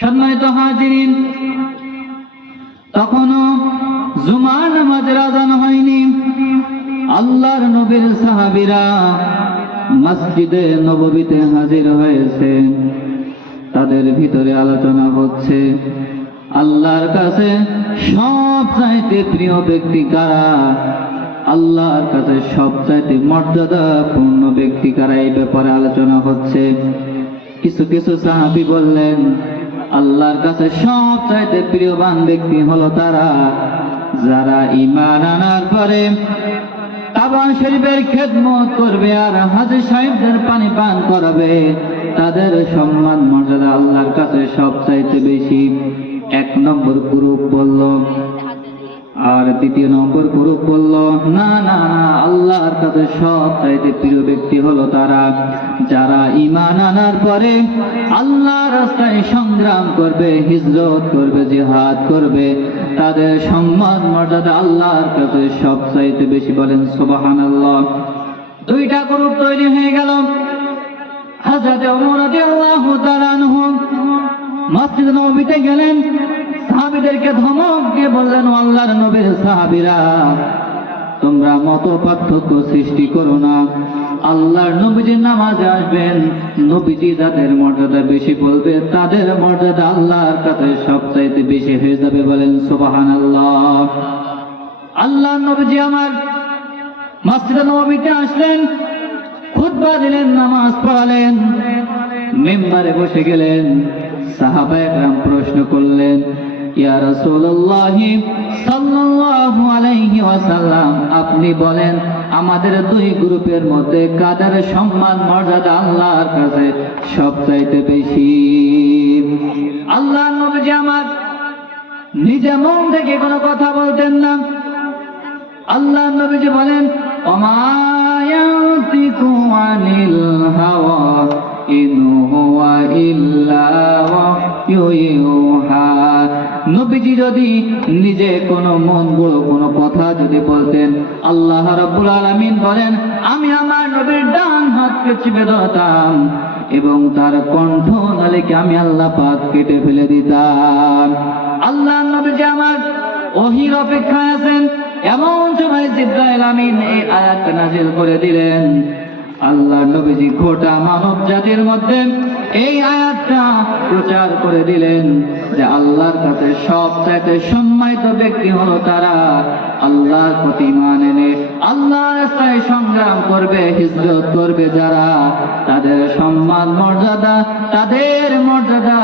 সম্মানিত হাজিরিন, তখনও জুমার নামাজের আযান হয়নি। আল্লাহর নবীর সাহাবীরা মসজিদে নববীতে হাজির হয়েছে। তাদের ভিতরে আলোচনা হচ্ছে, আল্লাহর কাছে সবচাইতে প্রিয় ব্যক্তি কারা, আল্লাহর কাছে সবচাইতে মর্যাদাপূর্ণ ব্যক্তি কারা, এই ব্যাপারে আলোচনা হচ্ছে। কিছু কিছু সাহাবী বললেন, আল্লাহর কাছে সবচাইতে প্রিয়বান ব্যক্তি হলো তারা যারা ঈমান আনার পরে কাবা শরীফের খেদমত করবে আর হাজী সাহেবদের পানি পান করাবে। তাদের সম্মান মর্যাদা আল্লাহর কাছে সবচাইতে বেশি। এক নম্বর গ্রুপ বলল, আর দ্বিতীয় নম্বর গ্রুপ বলল, না না না, আল্লাহর কাছে সবচাইতে প্রিয় ব্যক্তি হলো তারা যারা ঈমান আনার পরে আল্লাহর রাস্তায় সংগ্রাম করবে, হিজরত করবে, জিহাদ করবে। তাদের সম্মান মর্যাদা আল্লাহর কাছে সবচাইতে বেশি। বলেন সুবহানাল্লাহ। দুইটা গ্রুপ তৈরি হয়ে গেল। হযরত ওমর রাদিয়াল্লাহু তাআলা আনহু মসজিদ নববীতে গেলেন, সাহাবীদেরকে ধমক দিয়ে বললেন, আল্লাহর নবীর সাহাবীরা, তোমরা মত পার্থক্য সৃষ্টি করো না। আল্লাহর নবীজি নামাজে আসবেন, নবীজি যাদের মর্যাদা বেশি বলবে তাদের মর্যাদা আল্লাহর কাছে সবচাইতে বেশি হয়ে যাবে। বলেন সুবহানাল্লাহ। আল্লাহর নবীজি আমার মসজিদ নববীতে আসলেন, খুতবা দিলেন, নামাজ পড়ালেন, মিম্বারে বসে গেলেন। সাহাবায়ে কেরাম প্রশ্ন করলেন, ইয়া রাসূলুল্লাহ সাল্লাল্লাহু আলাইহি ওয়াসাল্লাম, আপনি বলেন আমাদের দুই গ্রুপের মধ্যে কাদের সম্মান মর্যাদা আল্লাহর কাছে সবচাইতে বেশি? আল্লাহর নবী আমার নিজে মন থেকে কোনো কথা বলতেন না। আল্লাহর নবী বলেন, ওমা ইয়ানতিকু আনিল হাওয়া ইন হুয়া ইল্লা ওয়াহয়ুহা। নবীজি যদি নিজে কোনো মন গড়ো কোনো কথা যদি বলতেন, আল্লাহ রাব্বুল আলামিন বলেন, আমি আমার নবীর ডান হাতকে চিপে ধরতাম এবং তার কণ্ঠ নালীকে আমি আল্লাহ পাক কেটে ফেলে দিতাম। আল্লাহর নবীজি আমার ওহীর অপেক্ষায় আছেন। এমন সময় জিবরাইল আমিন এই আয়াত নাযিল করে দিলেন। আল্লাহ নবীজি গোটা মানব জাতির মধ্যে এই আয়াতটা প্রচার করে দিলেন যে আল্লাহর কাছে সবচাইতে সম্মানিত ব্যক্তি হলো তারা আল্লাহর প্রতি ঈমান এনে আল্লাহর রাস্তায় সংগ্রাম করবে, হিজরত করবে যারা, তাদের সম্মান মর্যাদা, তাদের মর্যাদা